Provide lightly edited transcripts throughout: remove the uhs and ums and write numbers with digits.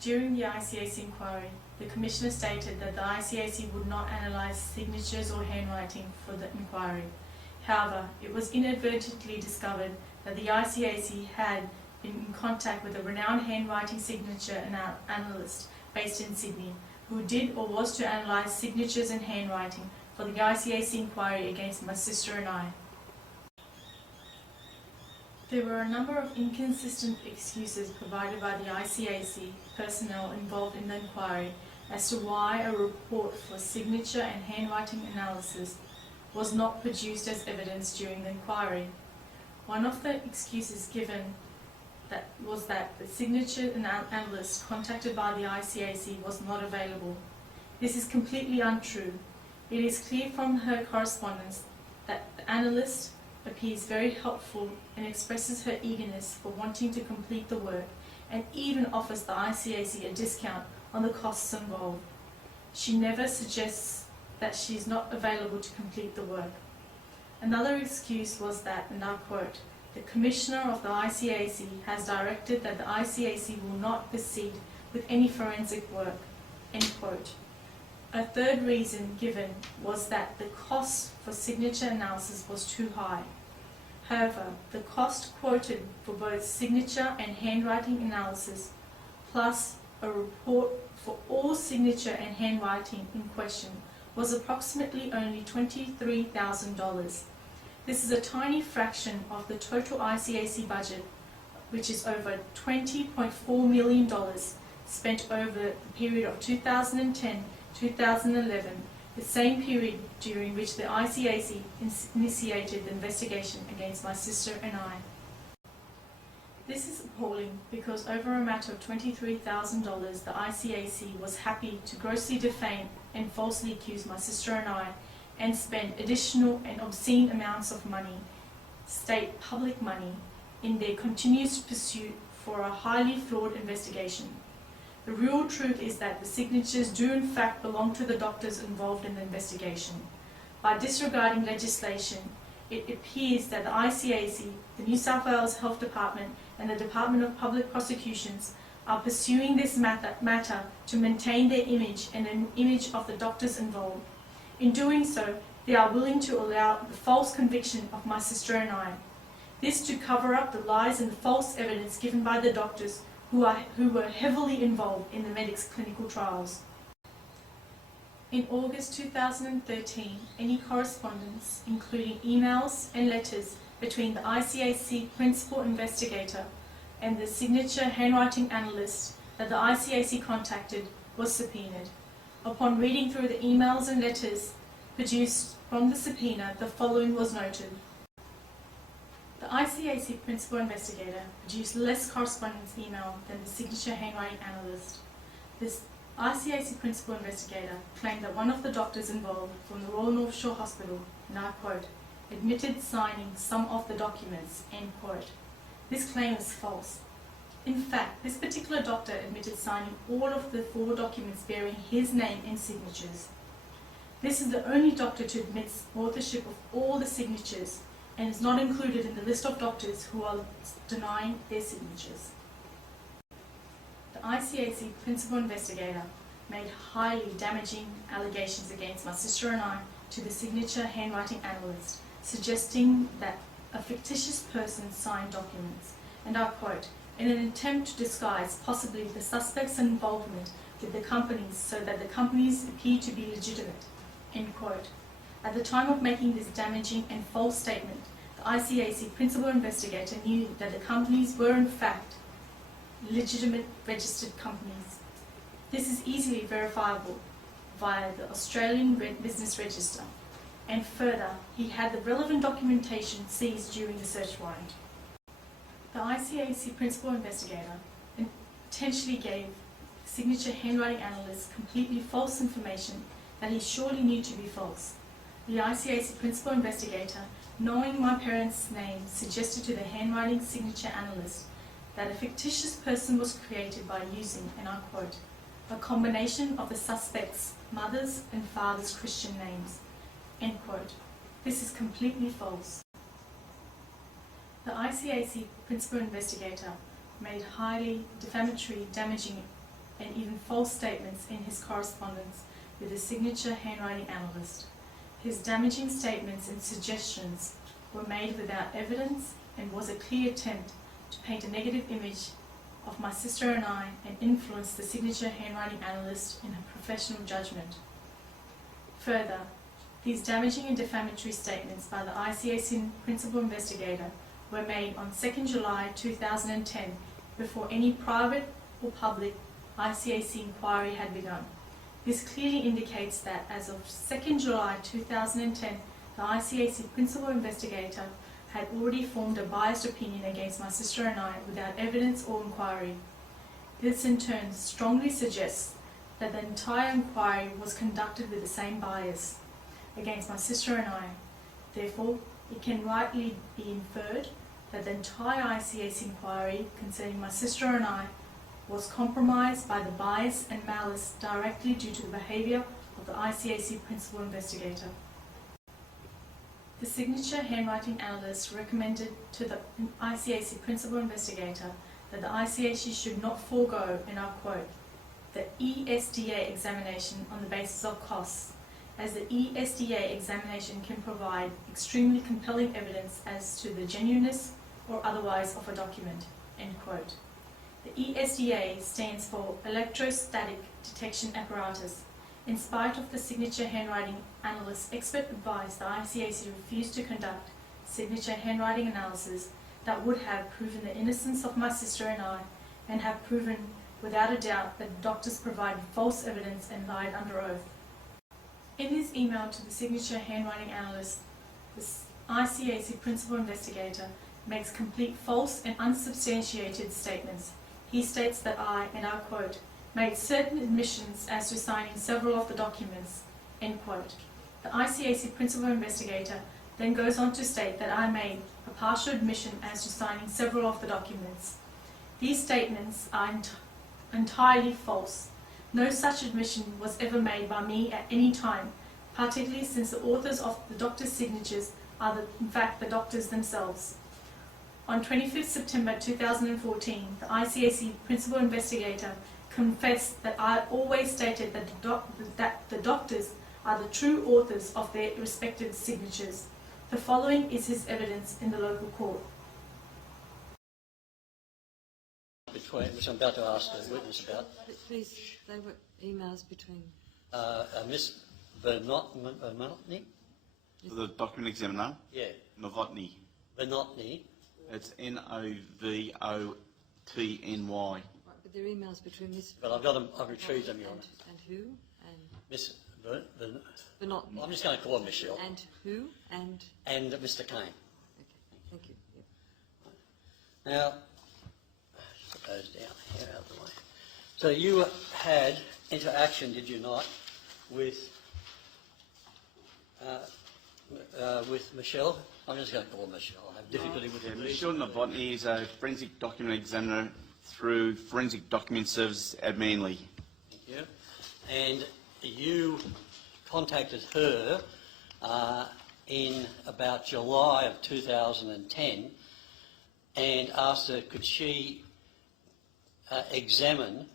During the ICAC inquiry, the Commissioner stated that the ICAC would not analyse signatures or handwriting for the inquiry. However, it was inadvertently discovered that the ICAC had been in contact with a renowned handwriting signature analyst based in Sydney, who did or was to analyse signatures and handwriting for the ICAC inquiry against my sister and I. There were a number of inconsistent excuses provided by the ICAC personnel involved in the inquiry as to why a report for signature and handwriting analysis was not produced as evidence during the inquiry. One of the excuses given was that the signature analyst contacted by the ICAC was not available. This is completely untrue. It is clear from her correspondence that the analyst appears very helpful and expresses her eagerness for wanting to complete the work, and even offers the ICAC a discount on the costs involved. She never suggests that she is not available to complete the work. Another excuse was that, and I quote, "The Commissioner of the ICAC has directed that the ICAC will not proceed with any forensic work," end quote. A third reason given was that the cost for signature analysis was too high. However, the cost quoted for both signature and handwriting analysis, plus a report for all signature and handwriting in question, was approximately only $23,000. This is a tiny fraction of the total ICAC budget, which is over $20.4 million spent over the period of 2010-2011, the same period during which the ICAC initiated the investigation against my sister and I. This is appalling because over a matter of $23,000, the ICAC was happy to grossly defame and falsely accuse my sister and I, and spend additional and obscene amounts of money, state public money, in their continuous pursuit for a highly flawed investigation. The real truth is that the signatures do in fact belong to the doctors involved in the investigation. By disregarding legislation, it appears that the ICAC, the New South Wales Health Department and the Department of Public Prosecutions are pursuing this matter to maintain their image and the image of the doctors involved. In doing so, they are willing to allow the false conviction of my sister and I. This to cover up the lies and false evidence given by the doctors who were heavily involved in the medics' clinical trials. In August 2013, any correspondence, including emails and letters between the ICAC Principal Investigator and the signature handwriting analyst that the ICAC contacted, was subpoenaed. Upon reading through the emails and letters produced from the subpoena, the following was noted. The ICAC Principal Investigator produced less correspondence email than the signature handwriting analyst. This ICAC Principal Investigator claimed that one of the doctors involved from the Royal North Shore Hospital, and I quote, admitted signing some of the documents, end quote. This claim is false. In fact, this particular doctor admitted signing all of the 4 documents bearing his name and signatures. This is the only doctor to admit authorship of all the signatures, and is not included in the list of doctors who are denying their signatures. The ICAC Principal Investigator made highly damaging allegations against my sister and I to the signature handwriting analyst, suggesting that a fictitious person signed documents, and I quote, in an attempt to disguise possibly the suspect's involvement with the companies so that the companies appear to be legitimate, end quote. At the time of making this damaging and false statement, the ICAC Principal Investigator knew that the companies were in fact legitimate registered companies. This is easily verifiable via the Australian Business Register, and further, he had the relevant documentation seized during the search warrant. The ICAC Principal Investigator intentionally gave the signature handwriting analyst completely false information that he surely knew to be false. The ICAC Principal Investigator, knowing my parents' names, suggested to the handwriting signature analyst that a fictitious person was created by using, and I quote, a combination of the suspect's mother's and father's Christian names, end quote. This is completely false. The ICAC Principal Investigator made highly defamatory, damaging and even false statements in his correspondence with the signature handwriting analyst. His damaging statements and suggestions were made without evidence and was a clear attempt to paint a negative image of my sister and I and influence the signature handwriting analyst in her professional judgment. Further, these damaging and defamatory statements by the ICAC Principal Investigator were made on 2nd July 2010 before any private or public ICAC inquiry had begun. This clearly indicates that as of 2nd July 2010, the ICAC Principal Investigator had already formed a biased opinion against my sister and I without evidence or inquiry. This in turn strongly suggests that the entire inquiry was conducted with the same bias against my sister and I. Therefore, it can rightly be inferred that the entire ICAC inquiry concerning my sister and I was compromised by the bias and malice directly due to the behaviour of the ICAC Principal Investigator. The signature handwriting analyst recommended to the ICAC Principal Investigator that the ICAC should not forego, and I quote, the ESDA examination on the basis of costs, as the ESDA examination can provide extremely compelling evidence as to the genuineness or otherwise of a document, end quote. The ESDA stands for Electrostatic Detection Apparatus. In spite of the signature handwriting analyst's expert advice, the ICAC refused to conduct signature handwriting analysis that would have proven the innocence of my sister and I, and have proven without a doubt that doctors provided false evidence and lied under oath. In his email to the signature handwriting analyst, the ICAC Principal Investigator makes complete false and unsubstantiated statements. He states that I, and I quote, made certain admissions as to signing several of the documents, end quote. The ICAC Principal Investigator then goes on to state that I made a partial admission as to signing several of the documents. These statements are entirely false. No such admission was ever made by me at any time, particularly since the authors of the doctor's signatures are in fact the doctors themselves. On 25th September 2014, the ICAC Principal Investigator confessed that I always stated that the doctors are the true authors of their respective signatures. The following is his evidence in the local court. Which I'm about to ask the witness about. Please, they were emails between... Miss Novotny? The document examiner? Yeah. Novotny. Novotny. It's Novotny. Right, but there are emails between Miss... But I've got them, I've retrieved them, Your Honour. And who? And... Miss Novotny. I'm just going to call her Michelle. And who? And... And Mr. Kane. Okay, thank you. Yep. Now, put those down here out of the way. So you had interaction, did you not, with Michelle? I'm just going to call her Michelle. I have difficulty with it. Michelle Novotny is a forensic document examiner through Forensic Document Services at Manly. Thank you. And you contacted her in about July of 2010 and asked her could she examine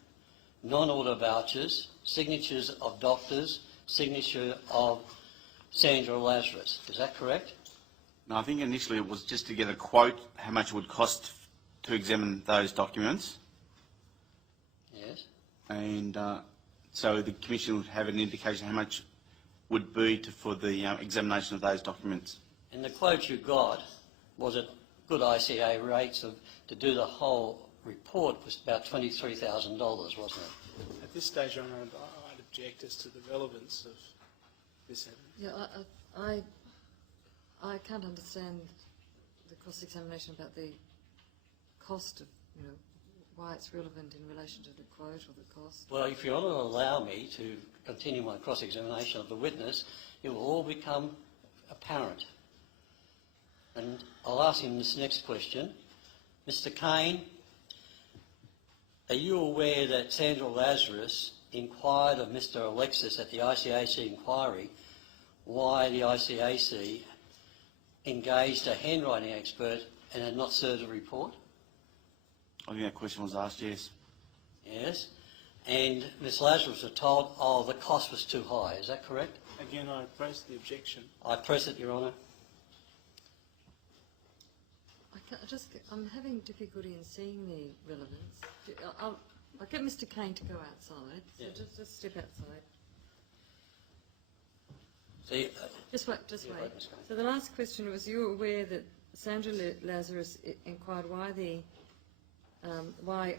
non-order vouchers, signatures of doctors, signature of Sandra Lazarus. Is that correct? No, I think initially it was just to get a quote how much it would cost to examine those documents. Yes. And so the Commission would have an indication how much would be for the examination of those documents. And the quote you got was at good ICA rates to do the whole report was about $23,000, wasn't it? At this stage, Your Honour, I'd object as to the relevance of this evidence. Yeah, I can't understand the cross-examination about the cost of, why it's relevant in relation to the quote or the cost. Well, if you want to allow me to continue my cross-examination of the witness, it will all become apparent. And I'll ask him this next question. Mr. Kane, are you aware that Sandra Lazarus inquired of Mr. Alexis at the ICAC inquiry why the ICAC engaged a handwriting expert and had not served a report? I think that question was asked, yes. Yes. and Ms Lazarus was told, oh, the cost was too high. Is that correct? Again, I press the objection. I press it, Your Honour. I'm having difficulty in seeing the relevance. I'll get Mr. Kane to go outside. So Yeah. just step outside. See, Just wait. yeah, wait, Ms. Kane. So the last question was: you were aware that Sandra Lazarus inquired why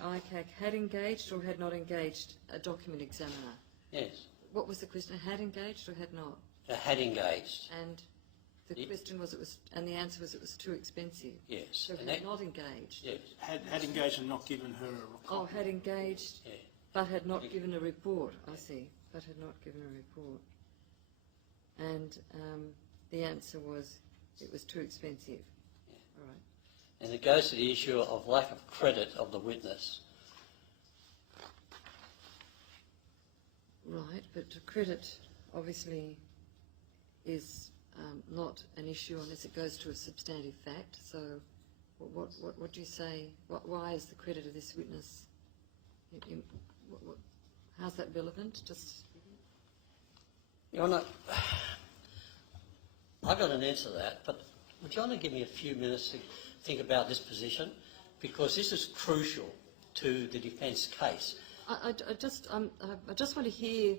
ICAC had engaged or had not engaged a document examiner? Yes, What was the question? Had engaged or had not? had engaged. And the question was and the answer was it was too expensive. Yes. So And had that- not engaged. Yes. Had engaged and not given her a report. Oh, had engaged, Yeah. but had not given a report. I see. But had not given a report. And the answer was it was too expensive. Yeah. All right. And it goes to the issue of lack of credit of the witness. Right, but credit obviously is not an issue unless it goes to a substantive fact. So, what do you say? Why is the credit of this witness? How's that relevant? Just. Your Honour, I've got an answer to that, but would you want to give me a few minutes to think about this position? Because this is crucial to the defence case. I just want to hear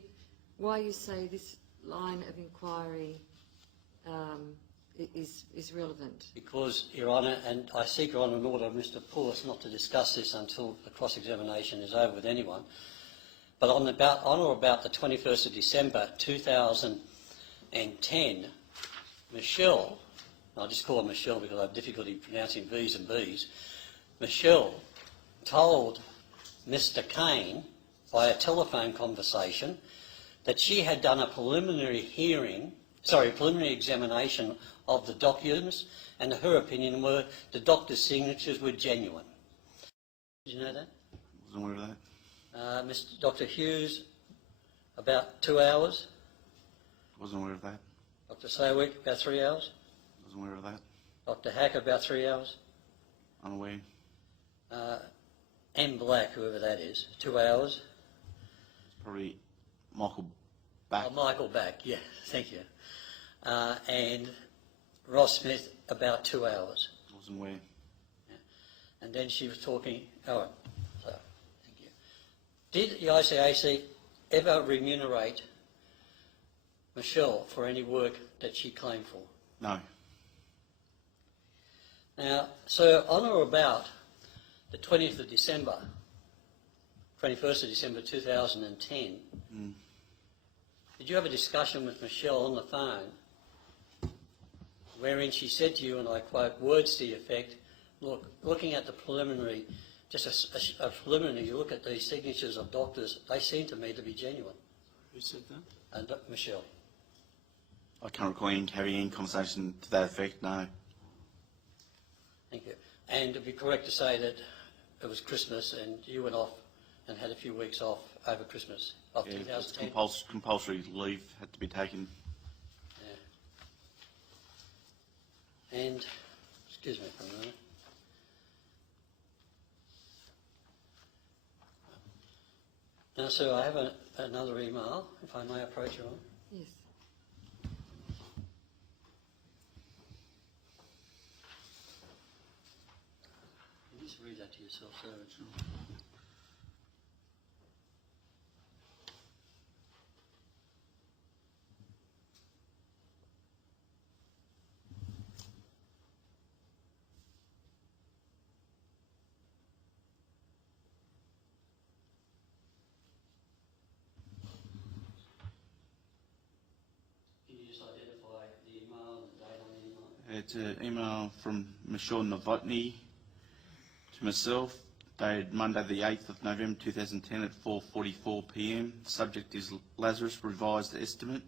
why you say this line of inquiry is relevant. Because, Your Honour, and I seek Your Honour an order of Mr Poulos not to discuss this until the cross-examination is over with anyone, but on or about the 21st of December 2010, Michelle, I'll just call her Michelle because I have difficulty pronouncing V's and B's, Michelle told Mr Kane by a telephone conversation that she had done a preliminary examination of the documents, and her opinion were the doctor's signatures were genuine. Did you know that? Wasn't aware of that. Dr Hughes, about 2 hours. Wasn't aware of that. Dr Saywick, about 3 hours. Wasn't aware of that. Dr Hacker, about 3 hours. Unaware. M. Black, whoever that is, 2 hours. Probably Michael Back. Oh, Michael Back, yeah, thank you. And Ross Smith, about 2 hours. Wasn't aware. Yeah. And then she was talking, so, thank you. Did the ICAC ever remunerate Michelle for any work that she claimed for? No. Now, so on or about the 20th of December, 21st of December 2010, did you have a discussion with Michelle on the phone wherein she said to you, and I quote, words to the effect, look, looking at the preliminary, just a preliminary, you look at these signatures of doctors, they seem to me to be genuine. Who said that? And Michelle. I can't recall having any conversation to that effect, no. Thank you. And to be correct to say that it was Christmas and you went off and had a few weeks off over Christmas of 2010? Compulsory leave had to be taken. Yeah. And, excuse me for a minute. Now, sir, I have another email, if I may approach you on. Yes. You just read that to yourself, sir. Can you just identify the email and the date on the email? It's an email from Michelle Novotny to myself, dated Monday the 8th of November 2010 at 4:44 p.m. Subject is Lazarus revised estimate.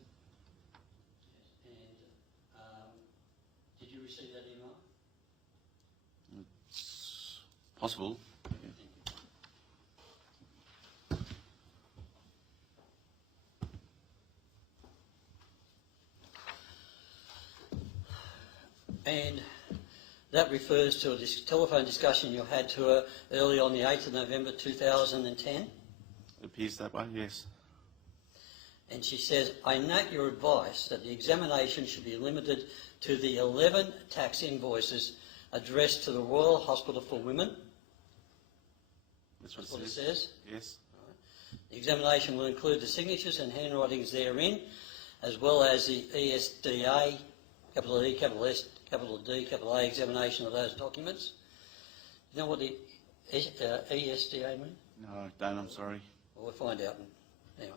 And did you receive that email? It's possible. Yeah. And that refers to a telephone discussion you had to her early on the 8th of November 2010? It appears that way, yes. And she says, I note your advice that the examination should be limited to the 11 tax invoices addressed to the Royal Hospital for Women. That's That's what it says. Yes. The examination will include the signatures and handwritings therein, as well as the ESDA, capital E, capital S, capital D, capital A examination of those documents. You know what the ESDA means? No, I don't, I'm sorry. Well, we'll find out. Anyway.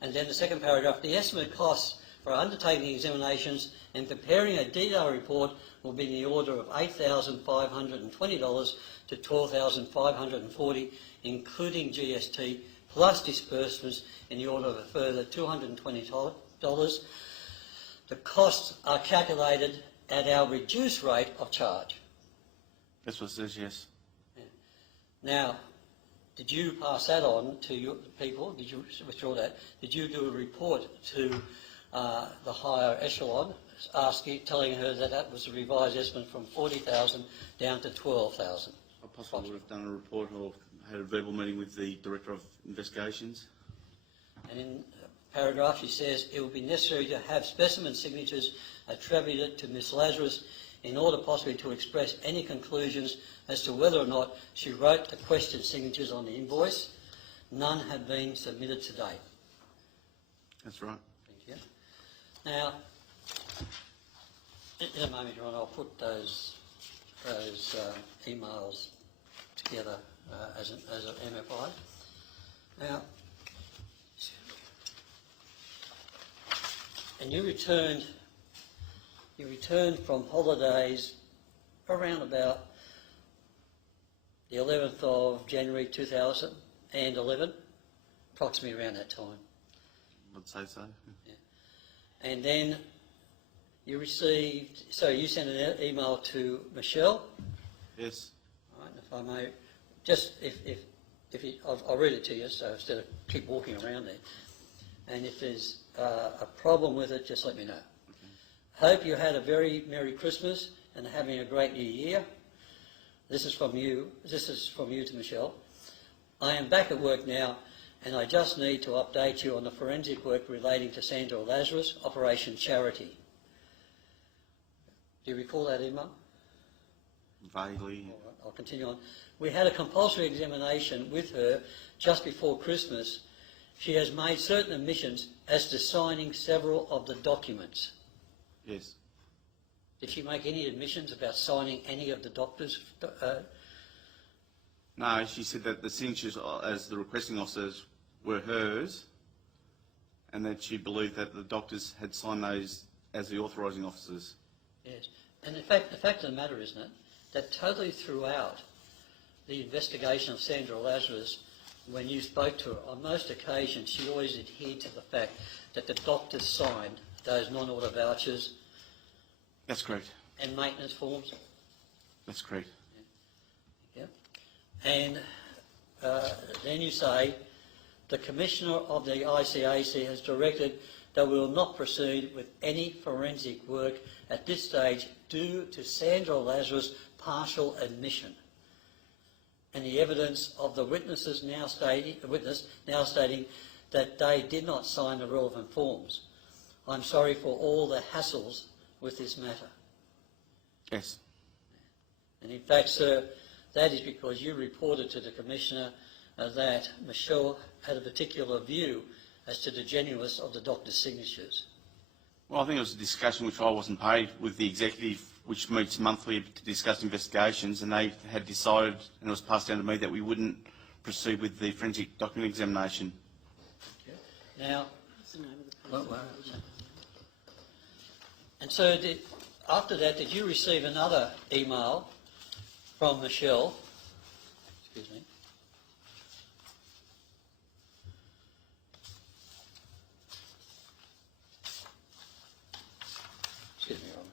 And then the second paragraph, the estimate costs for undertaking examinations and preparing a detailed report will be in the order of $8,520 to $12,540, including GST, plus disbursements in the order of a further $220. The costs are calculated at our reduced rate of charge. That's what it says, yes. Now, did you pass that on to your people? Did you withdraw that? Did you do a report to the higher echelon, telling her that that was a revised estimate from 40,000 down to 12,000? I possibly would have done a report or had a verbal meeting with the Director of Investigations. And in paragraph she says, it will be necessary to have specimen signatures attributed to Miss Lazarus in order possibly to express any conclusions as to whether or not she wrote the question signatures on the invoice. None have been submitted to date. That's right. Thank you. Now, in a moment, Ron, I'll put those emails together as an MFI. Now, and you returned from holidays around about the 11th of January 2011, approximately around that time. I'd say so. Yeah. And then you received, so you sent an email to Michelle. Yes. Right, if I may, just if you, I'll read it to you, so instead of keep walking around there. And if there's a problem with it, just let me know. Okay. Hope you had a very Merry Christmas and are having a great New Year. This is from you. This is from you to Michelle. I am back at work now, and I just need to update you on the forensic work relating to Sandra Lazarus, Operation Charity. Do you recall that email? Vaguely. All right, I'll continue on. We had a compulsory examination with her just before Christmas. She has made certain admissions as to signing several of the documents. Yes. Did she make any admissions about signing any of the doctors? No, she said that the signatures as the requesting officers were hers, and that she believed that the doctors had signed those as the authorising officers. Yes. And in fact, the fact of the matter, isn't it, that totally throughout the investigation of Sandra Lazarus, when you spoke to her, on most occasions she always adhered to the fact that the doctors signed those non-order vouchers. That's correct. And maintenance forms. That's correct. Yeah. And then you say, the Commissioner of the ICAC has directed that we will not proceed with any forensic work at this stage due to Sandra Lazarus' partial admission. And the evidence of the witnesses now stating that they did not sign the relevant forms. I'm sorry for all the hassles with this matter. Yes. And in fact, sir, that is because you reported to the Commissioner that Michelle had a particular view as to the genuineness of the doctor's signatures. Well, I think it was a discussion which I wasn't paid with the executive, which meets monthly to discuss investigations, and they had decided, and it was passed down to me, that we wouldn't proceed with the forensic document examination. Okay. Now, and so after that, did you receive another email from Michelle? Excuse me. Excuse me, Robert.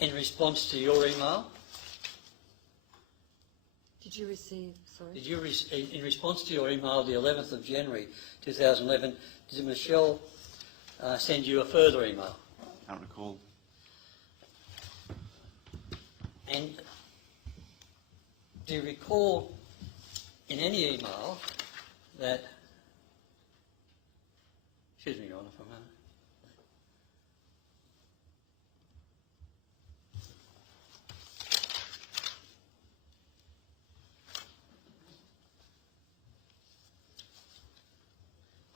In response to your email, Did you receive, sorry? did you, in response to your email, the 11th of January 2011, did Michelle send you a further email? Can't recall. And do you recall in any email that... Excuse me, Your Honour, for a moment.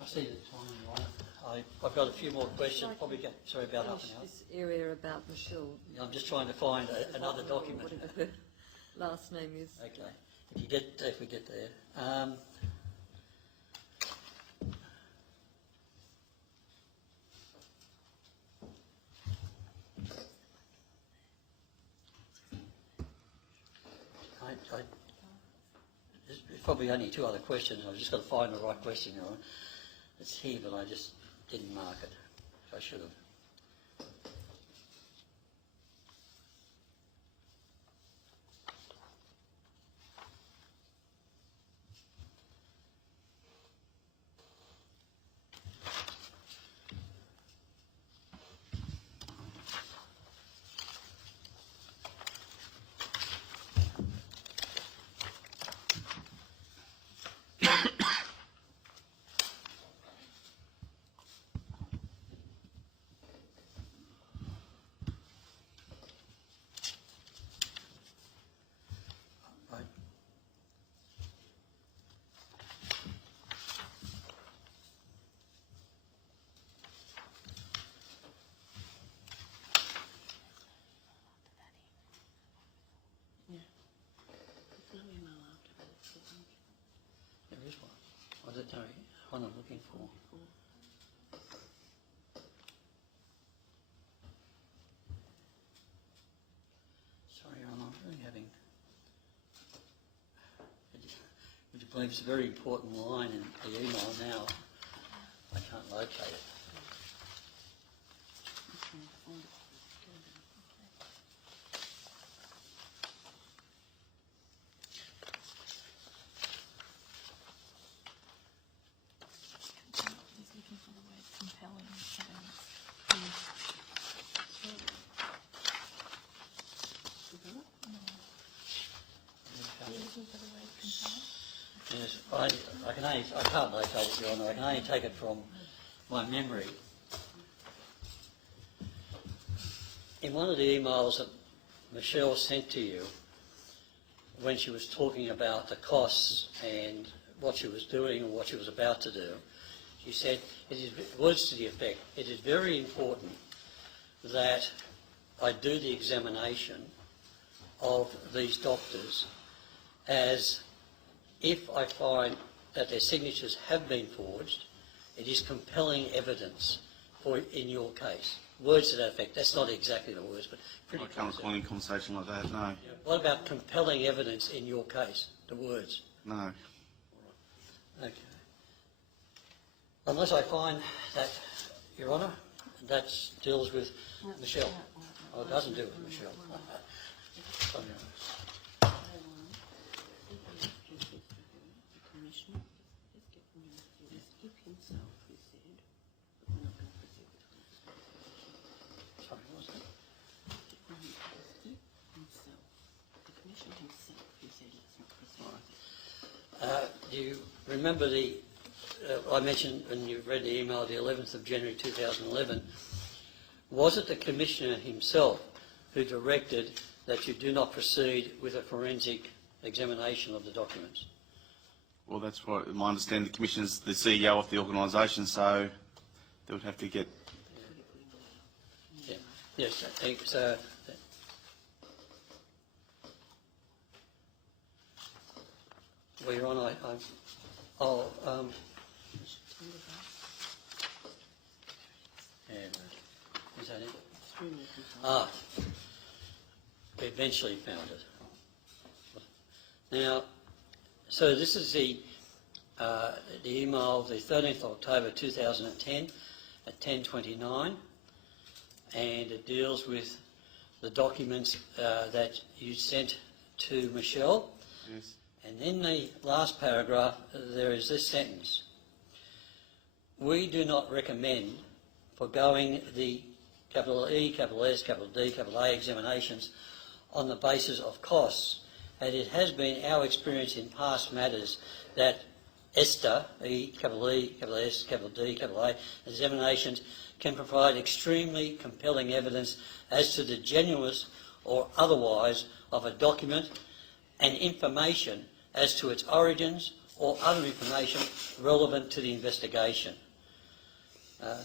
I see the time, Your Honour. I've got a few more questions, probably get, sorry, about half an hour. This area about Michelle. I'm just trying to find another document. Whatever her last name is. Okay, if we get there. There's probably only two other questions. I've just got to find the right question. You know. It's here, but I just didn't mark it. I should have. There is one. I don't know what I'm looking for. Sorry, I'm not really having... Would you believe it's a very important line in the email now? I can't locate it. He's looking for the word compelling evidence. You're looking for the word compelling? Yes, I can't locate it, Your Honour. I can only take it from my memory. In one of the emails that Michelle sent to you, when she was talking about the costs and what she was doing and what she was about to do, she said, words to the effect, it is very important that I do the examination of these doctors, as if I find that their signatures have been forged, it is compelling evidence in your case. Words to that effect. That's not exactly the words, but pretty I can't recall any conversation like that, no. What about compelling evidence in your case? The words? No. Okay. Unless I find that, Your Honour, that deals with Michelle. Oh, it doesn't deal with Michelle. Sorry, Your Honour. Sorry, what was that? Do you remember I mentioned, and you've read the email, the 11th of January 2011, was it the Commissioner himself who directed that you do not proceed with a forensic examination of the documents? Well, that's what my understanding. The Commissioner's the CEO of the organisation, so they would have to get... Yeah. Yes, so... Well, Your Honour, is that it? Ah, we eventually found it. Now, so this is the email of the 13th of October 2010 at 10:29, and it deals with the documents that you sent to Michelle. Yes. And in the last paragraph, there is this sentence: we do not recommend foregoing the capital E, capital S, capital D, capital A examinations on the basis of costs, and it has been our experience in past matters that ESTA, capital E, capital S, capital D, capital A examinations can provide extremely compelling evidence as to the genuineness or otherwise of a document and information as to its origins or other information relevant to the investigation.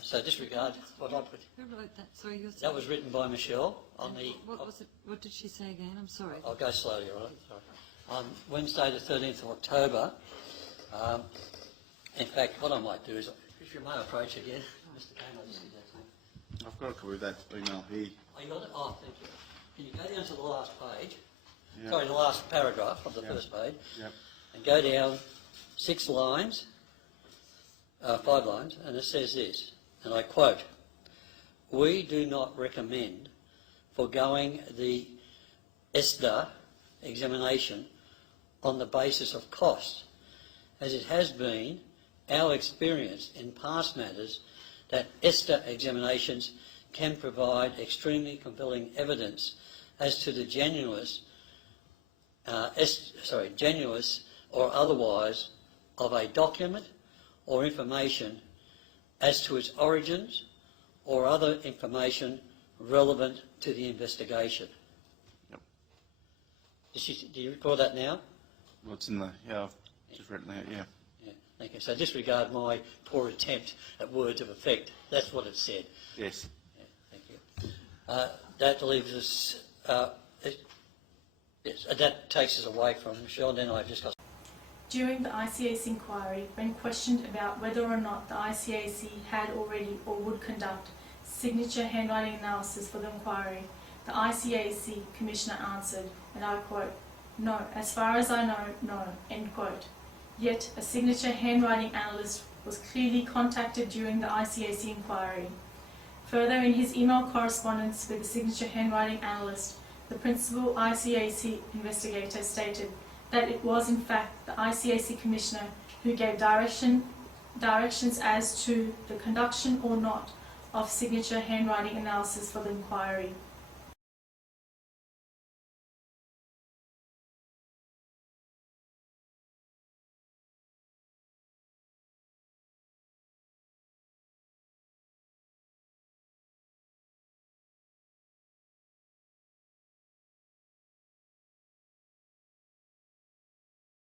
So disregard what I put. Who wrote that? Sorry, you're That was written by Michelle on the... What was it? What did she say again? I'm sorry. I'll go slowly, all right? Sorry. On Wednesday the 13th of October, in fact, what I might do is, if you may approach again, Mr. Kane, I'll just see that thing. I've got a copy of that email here. Oh, you got it? Oh, thank you. Can you go down to the last page? Yep. Sorry, the last paragraph of the Yep. first page. Yep. And go down 6 lines, 5 lines, and it says this, and I quote, "We do not recommend foregoing the ESTA examination on the basis of cost, as it has been our experience in past matters that ESTA examinations can provide extremely compelling evidence as to the genuineness or otherwise of a document or information as to its origins or other information relevant to the investigation." Yep. Do you recall that now? Well, it's in the, yeah, I've just written that, yeah. Yeah, thank you. So disregard my poor attempt at words of effect. That's what it said. Yes. Yeah, thank you. That leaves us, yes, that takes us away from Michelle, and then I've just got... During the ICAC inquiry, when questioned about whether or not the ICAC had already or would conduct signature handwriting analysis for the inquiry, the ICAC Commissioner answered, and I quote, "No, as far as I know, no," end quote. Yet a signature handwriting analyst was clearly contacted during the ICAC inquiry. Further, in his email correspondence with the signature handwriting analyst, the principal ICAC investigator stated that it was in fact the ICAC Commissioner who gave directions as to the conduction or not of signature handwriting analysis for the inquiry.